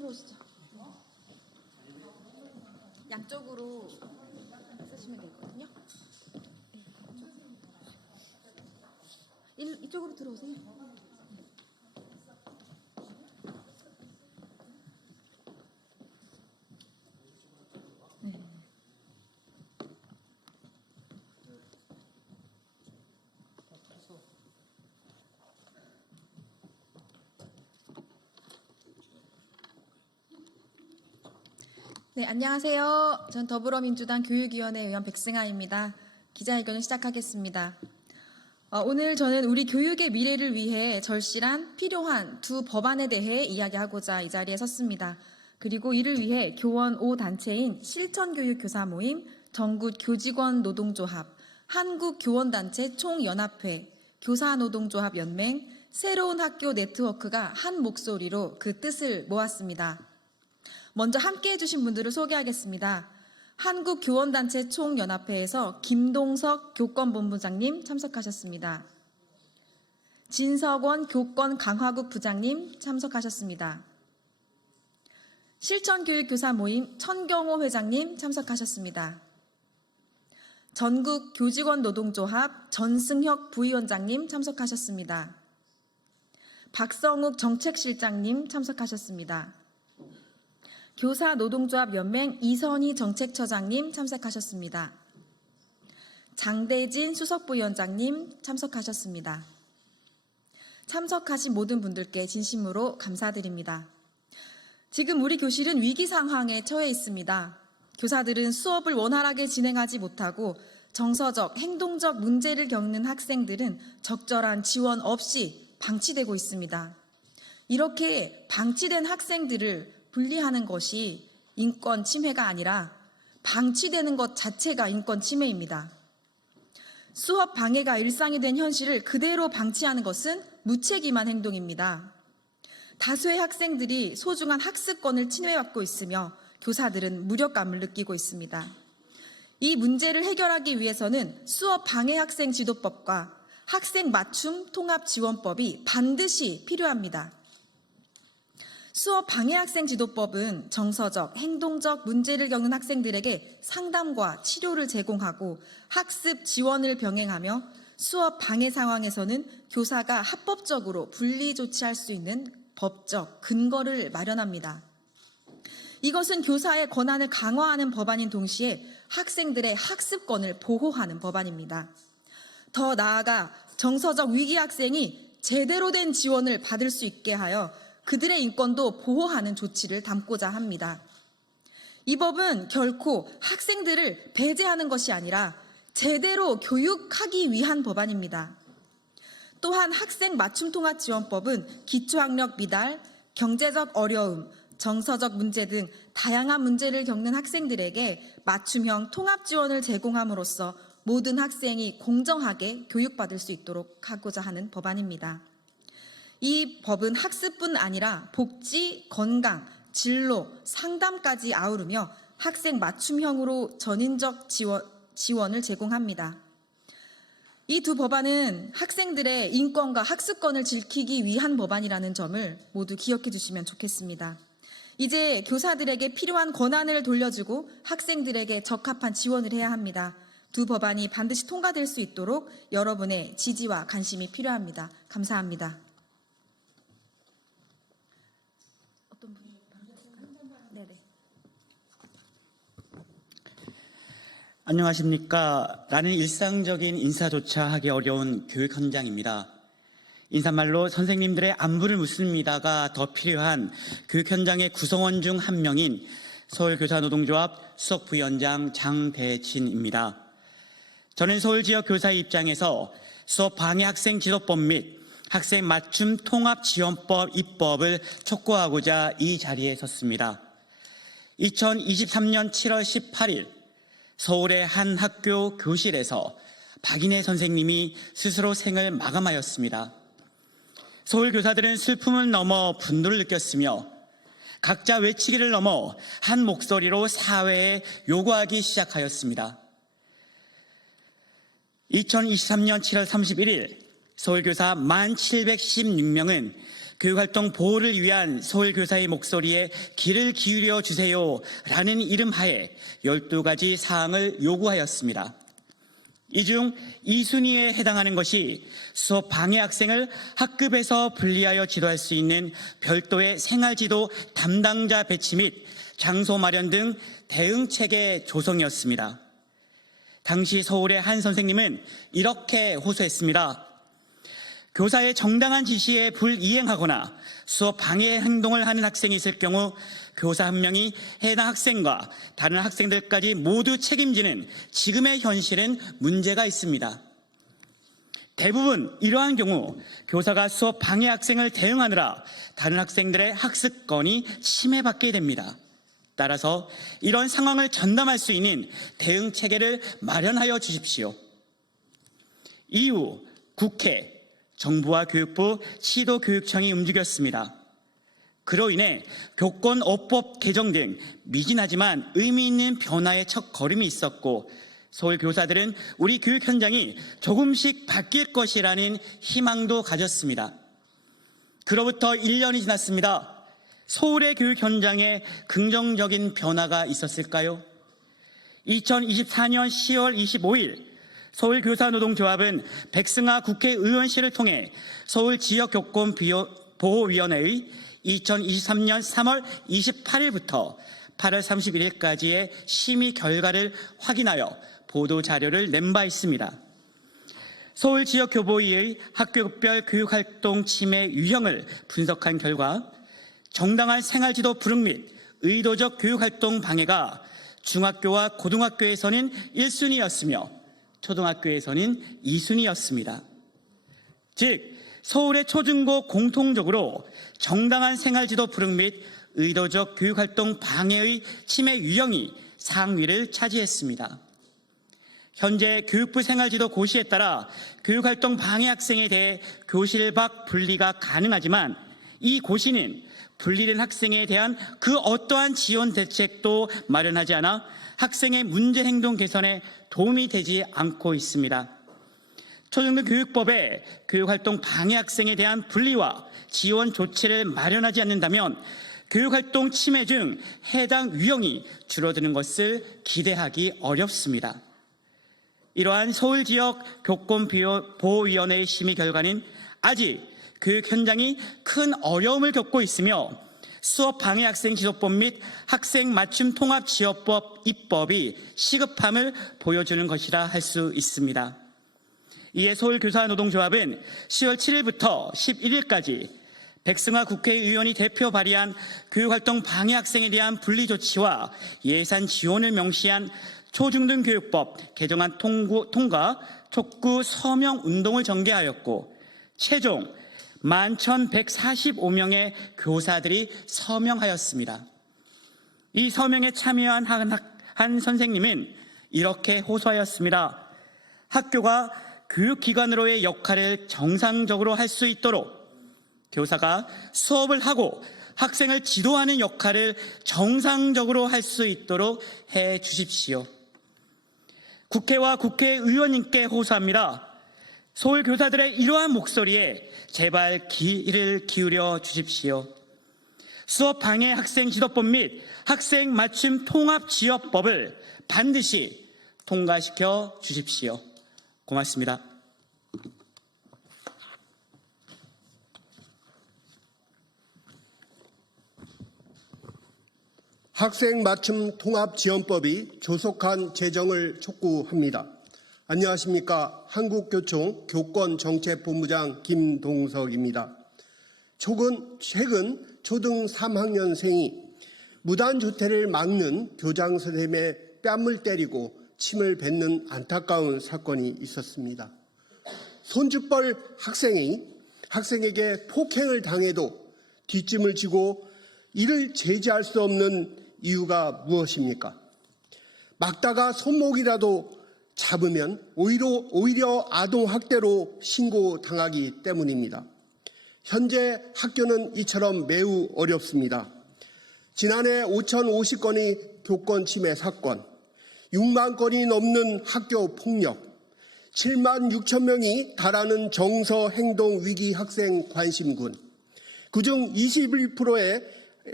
들어오시죠. 양쪽으로 쓰시면 되거든요. 이쪽으로 들어오세요. 네, 안녕하세요. 전 더불어민주당 교육위원회 의원 백승아입니다. 기자회견을 시작하겠습니다. 오늘 저는 우리 교육의 미래를 위해 절실한 필요한 두 법안에 대해 이야기하고자 이 자리에 섰습니다. 그리고 이를 위해 교원 5단체인 실천교육교사 모임, 전국교직원 노동조합, 한국교원단체 총연합회, 교사노동조합연맹, 새로운 학교 네트워크가 한 목소리로 그 뜻을 모았습니다. 먼저 함께 해주신 분들을 소개하겠습니다. 한국교원단체 총연합회에서 김동석 교권본부장님 참석하셨습니다. 진석원 교권강화국 부장님 참석하셨습니다. 실천교육교사 모임 천경호 회장님 참석하셨습니다. 전국교직원 노동조합 전승혁 부위원장님 참석하셨습니다. 박성욱 정책실장님 참석하셨습니다. 교사노동조합연맹 이선희 정책처장님 참석하셨습니다. 장대진 수석부위원장님 참석하셨습니다. 참석하신 모든 분들께 진심으로 감사드립니다. 지금 우리 교실은 위기 상황에 처해 있습니다. 교사들은 수업을 원활하게 진행하지 못하고 정서적, 행동적 문제를 겪는 학생들은 적절한 지원 없이 방치되고 있습니다. 이렇게 방치된 학생들을 분리하는 것이 인권 침해가 아니라 방치되는 것 자체가 인권 침해입니다. 수업 방해가 일상이 된 현실을 그대로 방치하는 것은 무책임한 행동입니다. 다수의 학생들이 소중한 학습권을 침해받고 있으며 교사들은 무력감을 느끼고 있습니다. 이 문제를 해결하기 위해서는 수업 방해 학생 지도법과 학생 맞춤 통합 지원법이 반드시 필요합니다. 수업 방해 학생 지도법은 정서적, 행동적 문제를 겪는 학생들에게 상담과 치료를 제공하고 학습 지원을 병행하며 수업 방해 상황에서는 교사가 합법적으로 분리 조치할 수 있는 법적 근거를 마련합니다. 이것은 교사의 권한을 강화하는 법안인 동시에 학생들의 학습권을 보호하는 법안입니다. 더 나아가 정서적 위기 학생이 제대로 된 지원을 받을 수 있게 하여 그들의 인권도 보호하는 조치를 담고자 합니다. 이 법은 결코 학생들을 배제하는 것이 아니라 제대로 교육하기 위한 법안입니다. 또한 학생 맞춤 통합 지원법은 기초학력 미달, 경제적 어려움, 정서적 문제 등 다양한 문제를 겪는 학생들에게 맞춤형 통합 지원을 제공함으로써 모든 학생이 공정하게 교육받을 수 있도록 하고자 하는 법안입니다. 이 법은 학습뿐 아니라 복지, 건강, 진로, 상담까지 아우르며 학생 맞춤형으로 전인적 지원을 제공합니다. 이 두 법안은 학생들의 인권과 학습권을 지키기 위한 법안이라는 점을 모두 기억해 주시면 좋겠습니다. 이제 교사들에게 필요한 권한을 돌려주고 학생들에게 적합한 지원을 해야 합니다. 두 법안이 반드시 통과될 수 있도록 여러분의 지지와 관심이 필요합니다. 감사합니다. 안녕하십니까. 나는 일상적인 인사조차 하기 어려운 교육 현장입니다. 인사말로 선생님들의 안부를 묻습니다가 더 필요한 교육 현장의 구성원 중 한 명인 서울교사노동조합 수석부위원장 장대진입니다. 저는 서울 지역 교사의 입장에서 수업 방해 학생 지도법 및 학생 맞춤 통합 지원법 입법을 촉구하고자 이 자리에 섰습니다. 2023년 7월 18일 서울의 한 학교 교실에서 박인혜 선생님이 스스로 생을 마감하였습니다. 서울 교사들은 슬픔을 넘어 분노를 느꼈으며 각자 외치기를 넘어 한 목소리로 사회에 요구하기 시작하였습니다. 2023년 7월 31일 서울교사 1716명은 교육활동 보호를 위한 서울교사의 목소리에 귀를 기울여 주세요 라는 이름하에 12가지 사항을 요구하였습니다. 이 중 2순위에 해당하는 것이 수업 방해 학생을 학급에서 분리하여 지도할 수 있는 별도의 생활지도 담당자 배치 및 장소 마련 등 대응체계 조성이었습니다. 당시 서울의 한 선생님은 이렇게 호소했습니다. 교사의 정당한 지시에 불이행하거나 수업 방해 행동을 하는 학생이 있을 경우 교사 한 명이 해당 학생과 다른 학생들까지 모두 책임지는 지금의 현실은 문제가 있습니다. 대부분 이러한 경우 교사가 수업 방해 학생을 대응하느라 다른 학생들의 학습권이 침해받게 됩니다. 따라서 이런 상황을 전담할 수 있는 대응 체계를 마련하여 주십시오. 이후 국회, 정부와 교육부, 시도교육청이 움직였습니다. 그로 인해 교권업법 개정 등 미진하지만 의미 있는 변화의 첫걸음이 있었고 서울 교사들은 우리 교육 현장이 조금씩 바뀔 것이라는 희망도 가졌습니다. 그로부터 1년이 지났습니다. 서울의 교육 현장에 긍정적인 변화가 있었을까요? 2024년 10월 25일 서울교사노동조합은 백승하 국회의원실을 통해 서울지역교권보호위원회의 2023년 3월 28일부터 8월 31일까지의 심의 결과를 확인하여 보도자료를 낸 바 있습니다. 서울지역교보위의 학교별 교육활동 침해 유형을 분석한 결과 정당한 생활지도 불응 및 의도적 교육활동 방해가 중학교와 고등학교에서는 1순위였으며 초등학교에서는 2순위였습니다. 즉 서울의 초중고 공통적으로 정당한 생활지도 불응 및 의도적 교육활동 방해의 침해 유형이 상위를 차지했습니다. 현재 교육부 생활지도 고시에 따라 교육활동 방해 학생에 대해 교실 밖 분리가 가능하지만 이 고시는 분리된 학생에 대한 그 어떠한 지원 대책도 마련하지 않아 학생의 문제 행동 개선에 도움이 되지 않고 있습니다. 초중등 교육법에 교육활동 방해 학생에 대한 분리와 지원 조치를 마련하지 않는다면 교육활동 침해 중 해당 유형이 줄어드는 것을 기대하기 어렵습니다. 이러한 서울지역 교권보호위원회의 심의 결과는 아직 교육 현장이 큰 어려움을 겪고 있으며 수업 방해 학생 지도법 및 학생 맞춤 통합 지원법 입법이 시급함을 보여주는 것이라 할 수 있습니다. 이에 서울교사노동조합은 10월 7일부터 11일까지 백승하 국회의원이 대표 발의한 교육활동 방해 학생에 대한 분리 조치와 예산 지원을 명시한 초중등 교육법 개정안 통과 촉구 서명 운동을 전개하였고 최종 11,145명의 교사들이 서명하였습니다. 이 서명에 참여한 한 선생님은 이렇게 호소하였습니다. 학교가 교육기관으로의 역할을 정상적으로 할 수 있도록 교사가 수업을 하고 학생을 지도하는 역할을 정상적으로 할 수 있도록 해 주십시오. 국회와 국회의원님께 호소합니다. 서울 교사들의 이러한 목소리에 제발 귀를 기울여 주십시오. 수업 방해 학생 지도법 및 학생 맞춤 통합 지원법을 반드시 통과시켜 주십시오. 고맙습니다. 학생 맞춤 통합 지원법이 조속한 제정을 촉구합니다. 안녕하십니까. 한국교총 교권정책본부장 김동석입니다. 최근 초등 3학년생이 무단조퇴를 막는 교장 선생님의 뺨을 때리고 침을 뱉는 안타까운 사건이 있었습니다. 손주뻘 학생이 학생에게 폭행을 당해도 뒷짐을 지고 이를 제지할 수 없는 이유가 무엇입니까? 막다가 손목이라도 잡으면 오히려 아동학대로 신고당하기 때문입니다. 현재 학교는 이처럼 매우 어렵습니다. 지난해 5,050건의 교권 침해 사건, 6만 건이 넘는 학교 폭력, 7만 6천 명이 달하는 정서 행동 위기 학생 관심군, 그중 21%에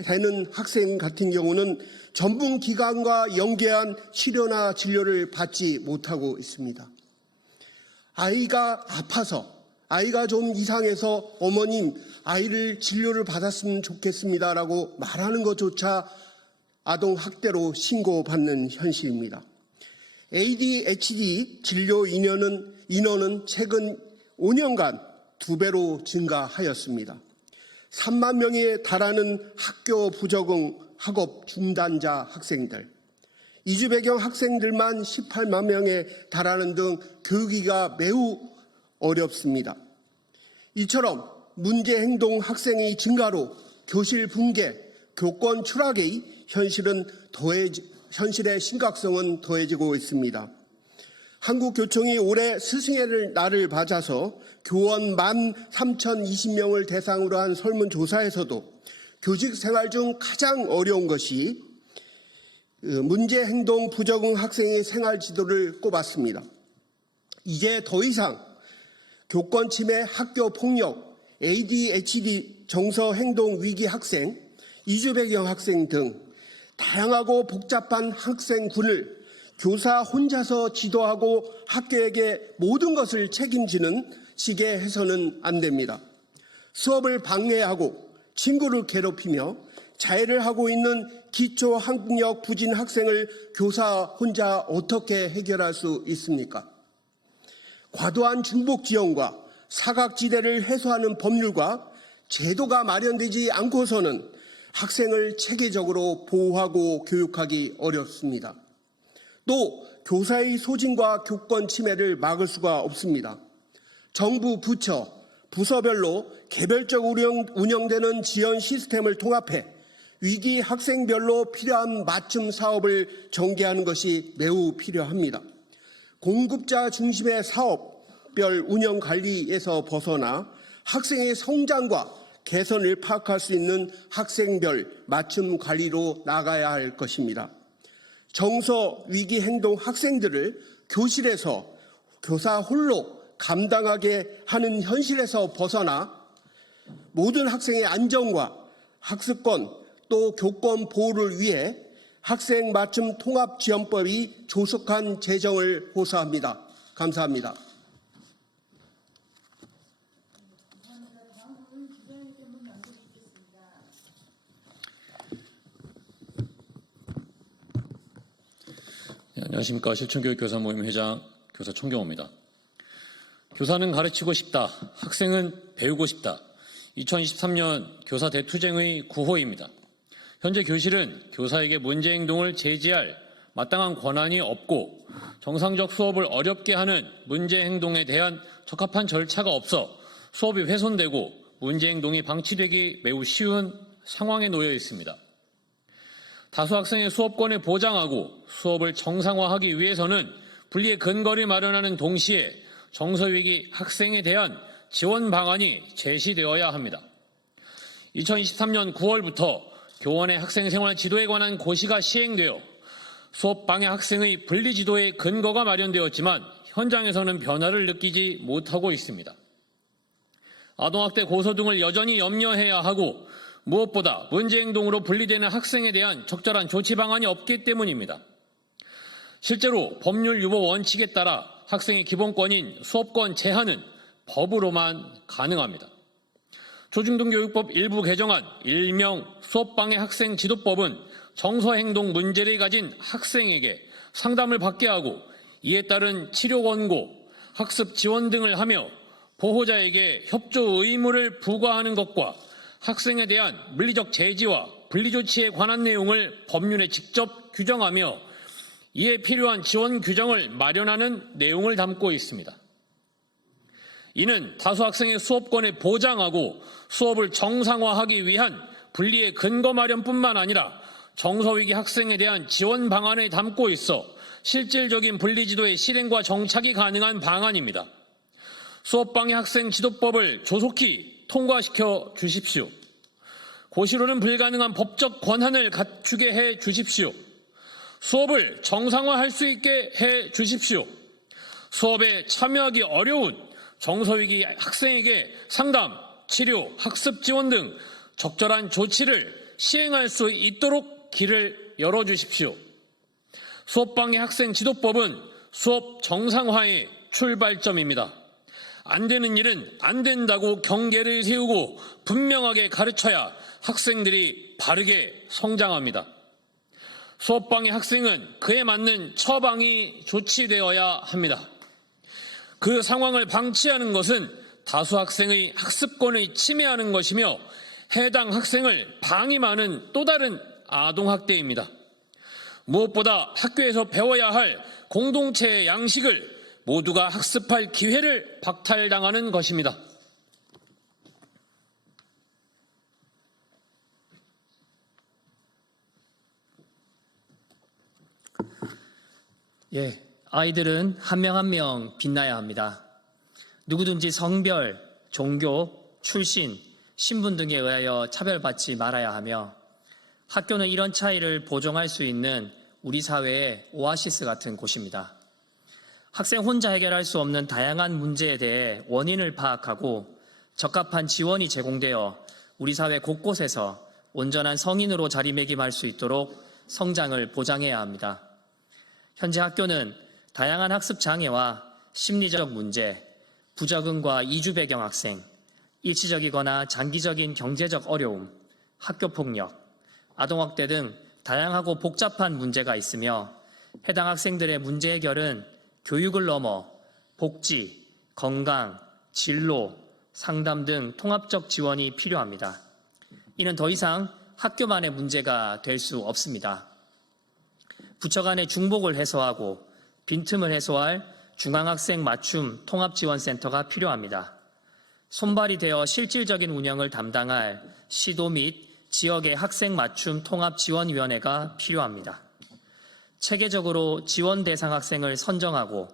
되는 학생 같은 경우는 전문 기관과 연계한 치료나 진료를 받지 못하고 있습니다. 아이가 아파서, 아이가 좀 이상해서 어머님, 아이를 진료를 받았으면 좋겠습니다라고 말하는 것조차 아동학대로 신고받는 현실입니다. ADHD 진료 인원은 최근 5년간 2배로 증가하였습니다. 3만 명에 달하는 학교 부적응 학업 중단자 학생들, 이주 배경 학생들만 18만 명에 달하는 등 교육이가 매우 어렵습니다. 이처럼 문제 행동 학생의 증가로 교실 붕괴, 교권 추락의 현실의 심각성은 더해지고 있습니다. 한국교총이 올해 스승의 날을 맞아서 교원 13,020명을 대상으로 한 설문조사에서도 교직 생활 중 가장 어려운 것이 문제 행동 부적응 학생의 생활 지도를 꼽았습니다. 이제 더 이상 교권 침해, 학교 폭력, ADHD, 정서 행동 위기 학생, 이주 배경 학생 등 다양하고 복잡한 학생군을 교사 혼자서 지도하고 학교에게 모든 것을 책임지는 식의 해서는 안 됩니다. 수업을 방해하고 친구를 괴롭히며 자해를 하고 있는 기초 학력 부진 학생을 교사 혼자 어떻게 해결할 수 있습니까? 과도한 중복 지원과 사각지대를 해소하는 법률과 제도가 마련되지 않고서는 학생을 체계적으로 보호하고 교육하기 어렵습니다. 또 교사의 소진과 교권 침해를 막을 수가 없습니다. 정부 부처, 부서별로 개별적으로 운영되는 지원 시스템을 통합해 위기 학생별로 필요한 맞춤 사업을 전개하는 것이 매우 필요합니다. 공급자 중심의 사업별 운영 관리에서 벗어나 학생의 성장과 개선을 파악할 수 있는 학생별 맞춤 관리로 나가야 할 것입니다. 정서 위기 행동 학생들을 교실에서 교사 홀로 감당하게 하는 현실에서 벗어나 모든 학생의 안전과 학습권 또 교권 보호를 위해 학생 맞춤 통합 지원법이 조속한 제정을 호소합니다. 감사합니다. 네, 안녕하십니까. 실천교육교사 모임 회장 교사 총경호입니다. 교사는 가르치고 싶다. 학생은 배우고 싶다. 2023년 교사 대투쟁의 9호입니다. 현재 교실은 교사에게 문제 행동을 제지할 마땅한 권한이 없고 정상적 수업을 어렵게 하는 문제 행동에 대한 적합한 절차가 없어 수업이 훼손되고 문제 행동이 방치되기 매우 쉬운 상황에 놓여 있습니다. 다수 학생의 수업권을 보장하고 수업을 정상화하기 위해서는 분리의 근거를 마련하는 동시에 정서위기 학생에 대한 지원 방안이 제시되어야 합니다. 2023년 9월부터 교원의 학생생활 지도에 관한 고시가 시행되어 수업 방해 학생의 분리 지도의 근거가 마련되었지만 현장에서는 변화를 느끼지 못하고 있습니다. 아동학대 고소 등을 여전히 염려해야 하고 무엇보다 문제 행동으로 분리되는 학생에 대한 적절한 조치 방안이 없기 때문입니다. 실제로 법률 유보 원칙에 따라 학생의 기본권인 수업권 제한은 법으로만 가능합니다. 초중등교육법 일부 개정안 일명 수업방해 학생 지도법은 정서행동 문제를 가진 학생에게 상담을 받게 하고 이에 따른 치료 권고, 학습 지원 등을 하며 보호자에게 협조 의무를 부과하는 것과 학생에 대한 물리적 제지와 분리조치에 관한 내용을 법률에 직접 규정하며 이에 필요한 지원 규정을 마련하는 내용을 담고 있습니다. 이는 다수 학생의 수업권을 보장하고 수업을 정상화하기 위한 분리의 근거 마련뿐만 아니라 정서위기 학생에 대한 지원 방안을 담고 있어 실질적인 분리지도의 실행과 정착이 가능한 방안입니다. 수업방해 학생 지도법을 조속히 통과시켜 주십시오. 고시로는 불가능한 법적 권한을 갖추게 해 주십시오. 수업을 정상화할 수 있게 해 주십시오. 수업에 참여하기 어려운 정서위기 학생에게 상담, 치료, 학습 지원 등 적절한 조치를 시행할 수 있도록 길을 열어주십시오. 수업방해 학생 지도법은 수업 정상화의 출발점입니다. 안 되는 일은 안 된다고 경계를 세우고 분명하게 가르쳐야 학생들이 바르게 성장합니다. 수업방해 학생은 그에 맞는 처방이 조치되어야 합니다. 그 상황을 방치하는 것은 다수 학생의 학습권을 침해하는 것이며 해당 학생을 방임하는 또 다른 아동학대입니다. 무엇보다 학교에서 배워야 할 공동체의 양식을 모두가 학습할 기회를 박탈당하는 것입니다. 예, 아이들은 한 명 한 명 빛나야 합니다. 누구든지 성별, 종교, 출신, 신분 등에 의하여 차별받지 말아야 하며 학교는 이런 차이를 보정할 수 있는 우리 사회의 오아시스 같은 곳입니다. 학생 혼자 해결할 수 없는 다양한 문제에 대해 원인을 파악하고 적합한 지원이 제공되어 우리 사회 곳곳에서 온전한 성인으로 자리매김할 수 있도록 성장을 보장해야 합니다. 현재 학교는 다양한 학습 장애와 심리적 문제, 부적응과 이주 배경 학생, 일시적이거나 장기적인 경제적 어려움, 학교 폭력, 아동학대 등 다양하고 복잡한 문제가 있으며 해당 학생들의 문제 해결은 교육을 넘어 복지, 건강, 진로, 상담 등 통합적 지원이 필요합니다. 이는 더 이상 학교만의 문제가 될 수 없습니다. 부처 간의 중복을 해소하고 빈틈을 해소할 중앙학생 맞춤 통합지원센터가 필요합니다. 손발이 되어 실질적인 운영을 담당할 시도 및 지역의 학생 맞춤 통합지원위원회가 필요합니다. 체계적으로 지원 대상 학생을 선정하고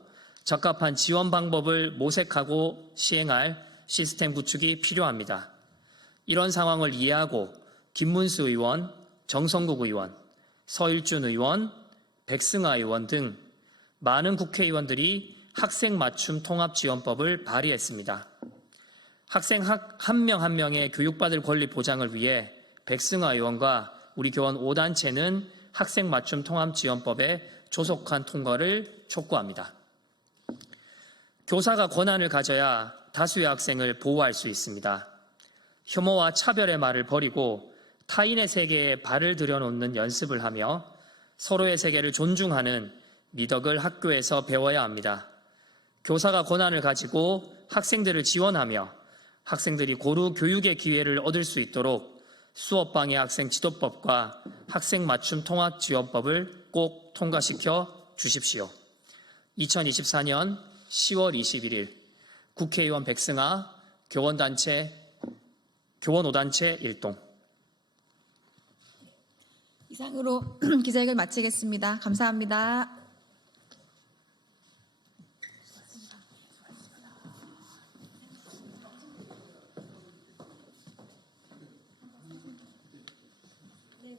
적합한 지원 방법을 모색하고 시행할 시스템 구축이 필요합니다. 이런 상황을 이해하고 김문수 의원, 정성국 의원, 서일준 의원, 백승아 의원 등 많은 국회의원들이 학생 맞춤 통합지원법을 발의했습니다. 학생 한 명 한 명의 교육받을 권리 보장을 위해 백승아 의원과 우리 교원 5단체는 학생 맞춤 통합지원법의 조속한 통과를 촉구합니다. 교사가 권한을 가져야 다수의 학생을 보호할 수 있습니다. 혐오와 차별의 말을 버리고 타인의 세계에 발을 들여놓는 연습을 하며 서로의 세계를 존중하는 미덕을 학교에서 배워야 합니다. 교사가 권한을 가지고 학생들을 지원하며 학생들이 고루 교육의 기회를 얻을 수 있도록 수업방해 학생 지도법과 학생 맞춤 통합 지원법을 꼭 통과시켜 주십시오. 2024년 10월 21일 국회의원 백승아 교원 5단체 일동. 이상으로 기자회견 마치겠습니다. 감사합니다. 네.